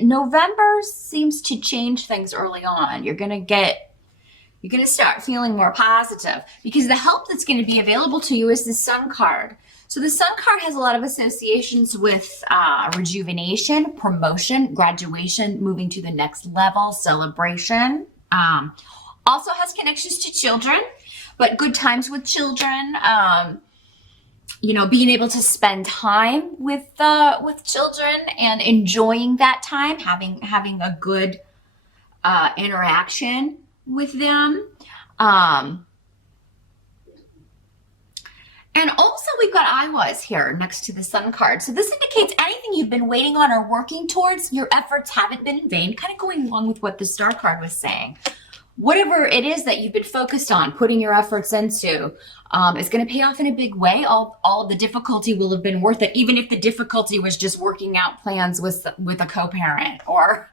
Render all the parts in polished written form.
November seems to change things early on. You're going to start feeling more positive because the help that's going to be available to you is the Sun card. So the Sun card has a lot of associations with rejuvenation, promotion, graduation, moving to the next level, celebration. Also has connections to children, but good times with children. Being able to spend time with children and enjoying that time, having a good interaction with them. And also we've got Iwas here next to the Sun card. So this indicates anything you've been waiting on or working towards, your efforts haven't been in vain, kind of going along with what the Star card was saying. Whatever it is that you've been focused on, putting your efforts into, is going to pay off in a big way. All the difficulty will have been worth it, even if the difficulty was just working out plans with a co-parent or,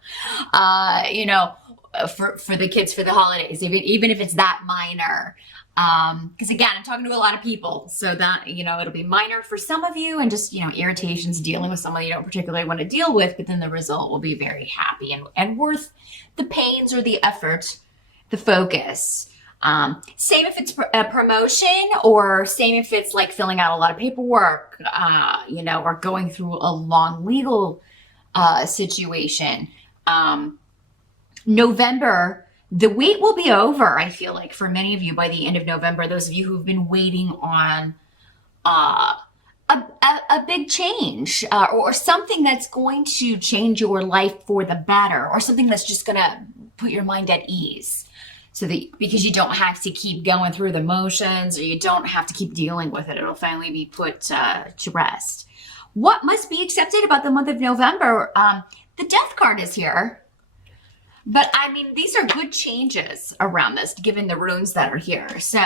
for the kids for the holidays, even if it's that minor. Because again, I'm talking to a lot of people, so that, it'll be minor for some of you and just, irritations dealing with someone you don't particularly want to deal with, but then the result will be very happy and worth the pains or the effort, the focus. Same if it's a promotion, or same if it's like filling out a lot of paperwork, or going through a long legal situation. November, the wait will be over, I feel like, for many of you by the end of November. Those of you who've been waiting on a big change, or something that's going to change your life for the better, or something that's just going to put your mind at ease. So that, because you don't have to keep going through the motions, or you don't have to keep dealing with it. It'll finally be put to rest. What must be accepted about the month of November? The Death card is here. But I mean, these are good changes around this, given the runes that are here. So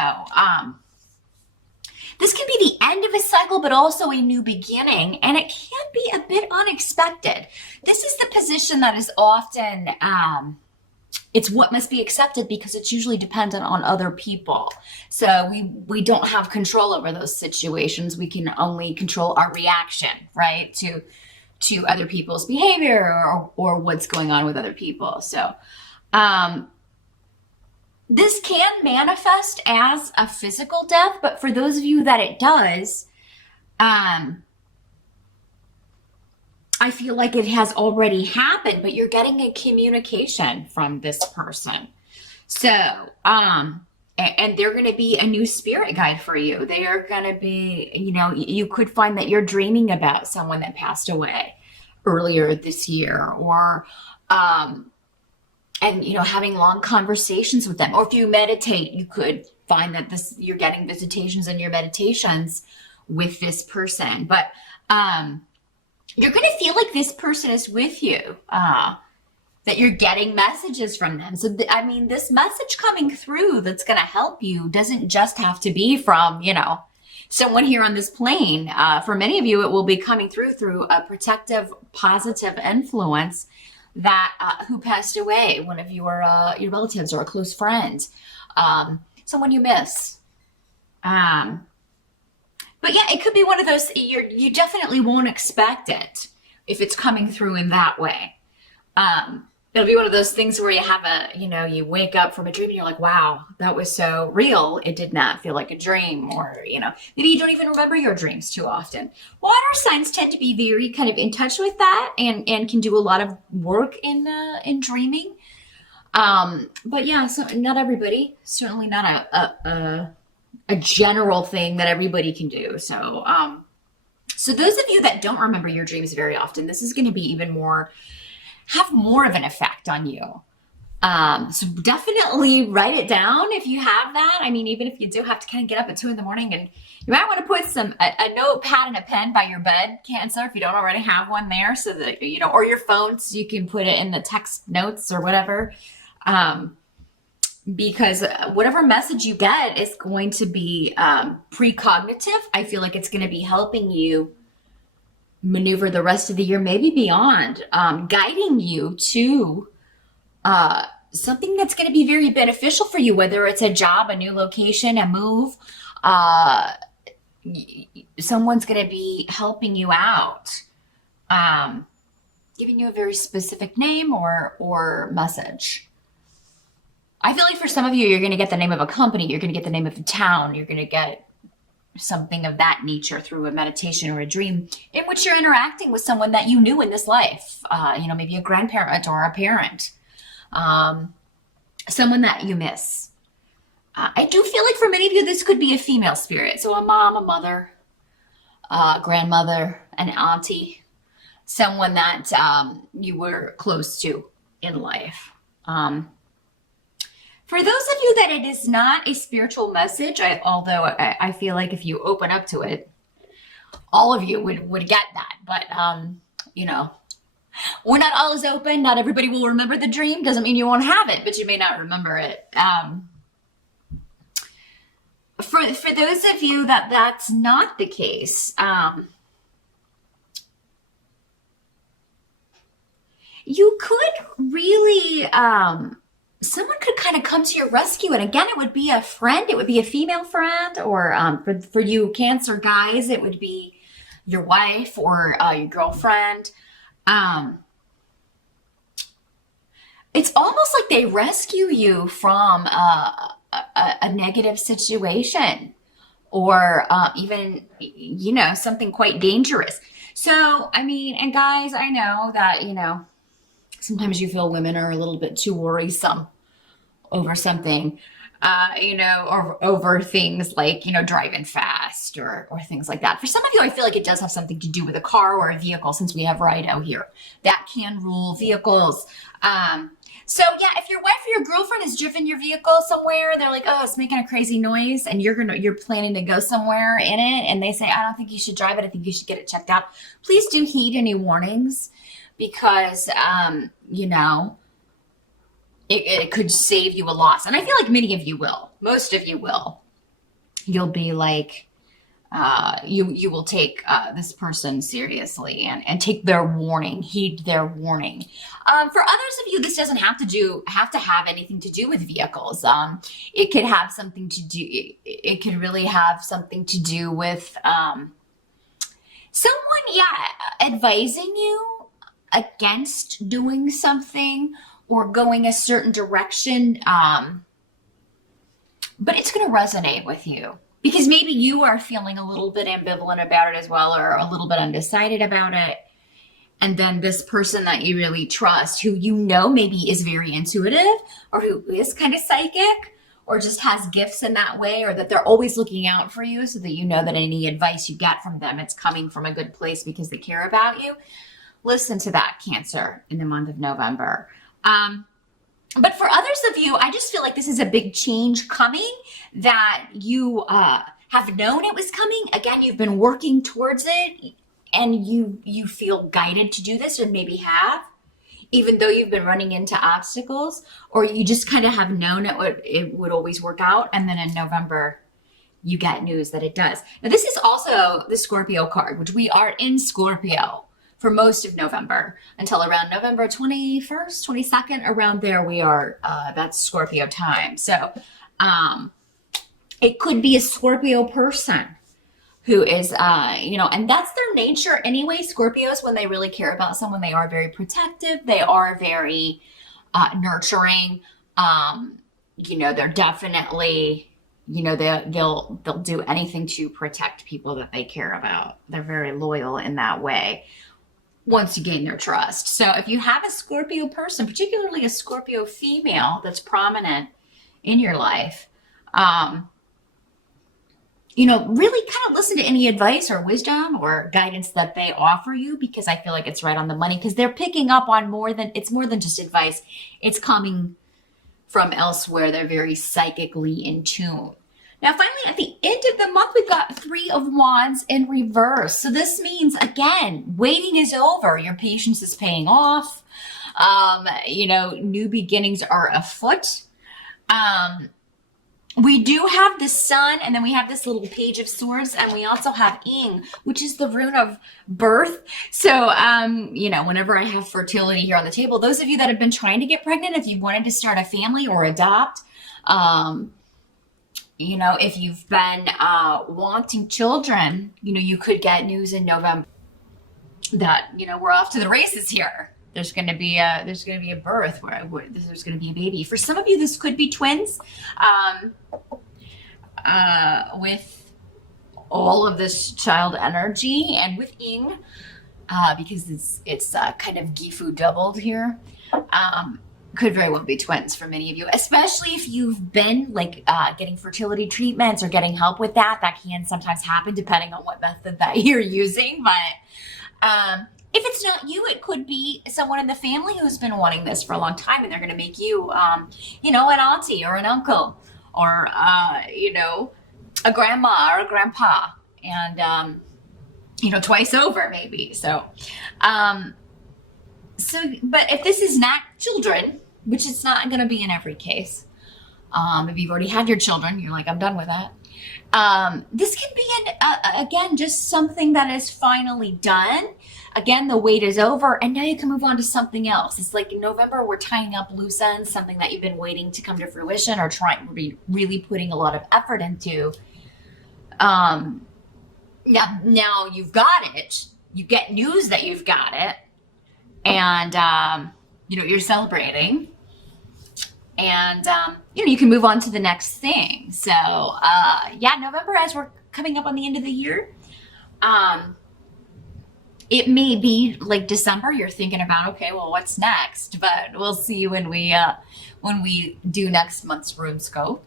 this can be the end of a cycle, but also a new beginning. And it can be a bit unexpected. This is the position that is often, it's what must be accepted, because it's usually dependent on other people. So we don't have control over those situations. We can only control our reaction, right, to other people's behavior or what's going on with other people. So this can manifest as a physical death, but for those of you that it does, I feel like it has already happened, but you're getting a communication from this person. So, and they're going to be a new spirit guide for you. They are going to be, you could find that you're dreaming about someone that passed away earlier this year, or, having long conversations with them. Or if you meditate, you could find that you're getting visitations in your meditations with this person. But, you're going to feel like this person is with you, that you're getting messages from them. So, this message coming through that's going to help you doesn't just have to be from, someone here on this plane. For many of you, it will be coming through a protective, positive influence that who passed away, one of your relatives or a close friend, someone you miss. But yeah, it could be one of those, you definitely won't expect it if it's coming through in that way. It'll be one of those things where you have you wake up from a dream and you're like, wow, that was so real. It did not feel like a dream. Or, maybe you don't even remember your dreams too often. Water signs tend to be very kind of in touch with that and can do a lot of work in dreaming. But yeah, so not everybody, certainly not a general thing that everybody can do. So, so those of you that don't remember your dreams very often, this is going to be have more of an effect on you. So definitely write it down if you have that. Even if you do have to kind of get up at 2 a.m. and you might want to put a notepad and a pen by your bed, Cancer, if you don't already have one there, so that, or your phone, so you can put it in the text notes or whatever. Because whatever message you get is going to be precognitive. I feel like it's going to be helping you maneuver the rest of the year, maybe beyond, guiding you to something that's going to be very beneficial for you, whether it's a job, a new location, a move. Someone's going to be helping you out. giving you a very specific name or message. I feel like for some of you, you're going to get the name of a company, you're going to get the name of a town, you're going to get something of that nature through a meditation or a dream in which you're interacting with someone that you knew in this life, maybe a grandparent or a parent, someone that you miss. I do feel like for many of you, this could be a female spirit. So a mom, a mother, a grandmother, an auntie, someone that you were close to in life. For those of you that it is not a spiritual message, although I feel like if you open up to it, all of you would get that. But, we're not always open. Not everybody will remember the dream. Doesn't mean you won't have it, but you may not remember it. For those of you that's not the case, you could really... someone could kind of come to your rescue. And again, it would be a friend. It would be a female friend, or for you Cancer guys, it would be your wife or your girlfriend. It's almost like they rescue you from a negative situation, or even, something quite dangerous. So, and guys, I know that, sometimes you feel women are a little bit too worrisome over something, or over things like, driving fast or things like that. For some of you, I feel like it does have something to do with a car or a vehicle, since we have Rido here. That can rule vehicles. So yeah, if your wife or your girlfriend has driven your vehicle somewhere, they're like, oh, it's making a crazy noise, and you're planning to go somewhere in it, and they say, I don't think you should drive it, I think you should get it checked out. Please do heed any warnings, because, it could save you a loss. And I feel like many of you will. Most of you will. You'll be like, you will take this person seriously and take their warning, heed their warning. For others of you, this doesn't have to have anything to do with vehicles. It could have something to do, it could really have something to do with someone, advising you against doing something or going a certain direction, but it's going to resonate with you because maybe you are feeling a little bit ambivalent about it as well, or a little bit undecided about it. And then this person that you really trust, who maybe is very intuitive, or who is kind of psychic, or just has gifts in that way, or that they're always looking out for you, so that you know that any advice you get from them, it's coming from a good place because they care about you. Listen to that, Cancer, in the month of November. But for others of you, I just feel like this is a big change coming, that you have known it was coming. Again, you've been working towards it, and you feel guided to do this, or maybe have, even though you've been running into obstacles, or you just kind of have known it would always work out. And then in November, you get news that it does. Now, this is also the Scorpio card, which we are in Scorpio for most of November until around November 21st, 22nd, around there we are, that's Scorpio time. So it could be a Scorpio person who is, and that's their nature anyway. Scorpios, when they really care about someone, they are very protective. They are very nurturing. They're definitely, they'll do anything to protect people that they care about. They're very loyal in that way, once you gain their trust. So if you have a Scorpio person, particularly a Scorpio female that's prominent in your life, really kind of listen to any advice or wisdom or guidance that they offer you, because I feel like it's right on the money, because they're picking up on more than just advice. It's coming from elsewhere. They're very psychically in tune. Now, finally, at the end of the month, we've got 3 of Wands in reverse. So this means, again, waiting is over. Your patience is paying off. New beginnings are afoot. We do have the Sun, and then we have this little Page of Swords, and we also have Ing, which is the rune of birth. So, whenever I have fertility here on the table, those of you that have been trying to get pregnant, if you wanted to start a family or adopt, if you've been wanting children, you could get news in November that, we're off to the races here. There's going to be a birth where there's going to be a baby. For some of you, this could be twins. With all of this child energy and with Ying, because it's kind of Gifu doubled here. Could very well be twins for many of you, especially if you've been like getting fertility treatments or getting help with that. That can sometimes happen depending on what method that you're using. But if it's not you, it could be someone in the family who's been wanting this for a long time, and they're going to make you, an auntie or an uncle, or a grandma or a grandpa, and twice over maybe. So, but if this is not children, which it's not going to be in every case, if you've already had your children, you're like, I'm done with that. This can be again, just something that is finally done. Again, the wait is over, and now you can move on to something else. It's like in November, we're tying up loose ends, something that you've been waiting to come to fruition or really putting a lot of effort into. Now you've got it. You get news that you've got it, and you're celebrating, and you can move on to the next thing. So November, as we're coming up on the end of the year, it may be like December, you're thinking about, okay, well, what's next? But we'll see when we do next month's room scope.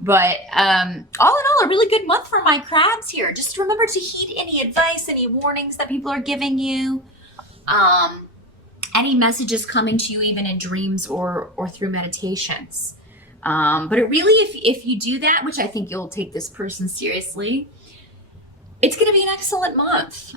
But all in all, a really good month for my crabs here. Just remember to heed any advice, any warnings that people are giving you, any messages coming to you even in dreams or through meditations. But it really, if you do that, which I think you'll take this person seriously, it's going to be an excellent month.